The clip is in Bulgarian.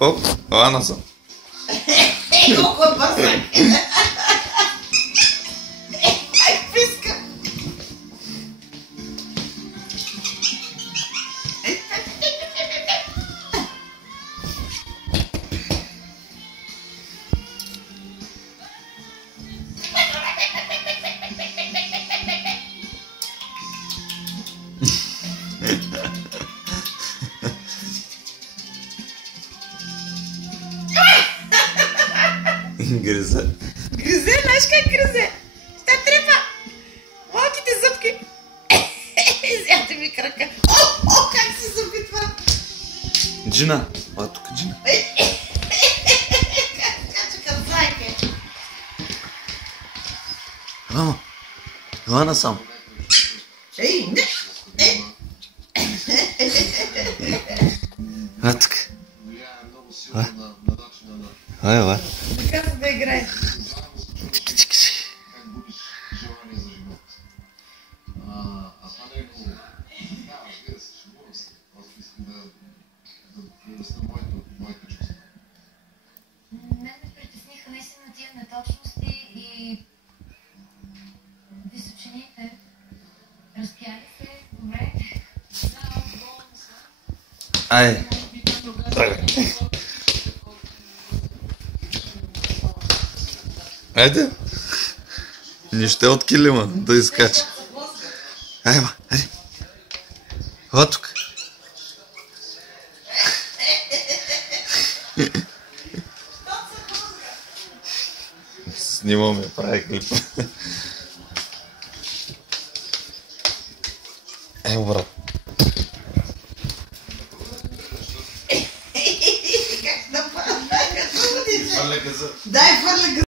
Оп, лана съм. Колко е бързак! Ай, писка! Гризе. Гризе, знаеш как гризе? Ще трепа! Малките зъбки! Изяде ми крака! О, как се запитва! Джина. А, тук е Джина. Как скача към зайка! Мамо, лана съм. Ей, не! А, тук. Ела. Така се да играе. Мен ме притесниха наистина тия неточности и височините. Разпяли се, добре. Ай. Айде. Нищо от килима да изкача. Айде, айде. Ела тук. Снимаме, прави клип. Брат. Как да фърля газа? Фърля газа. Дай фърля газа.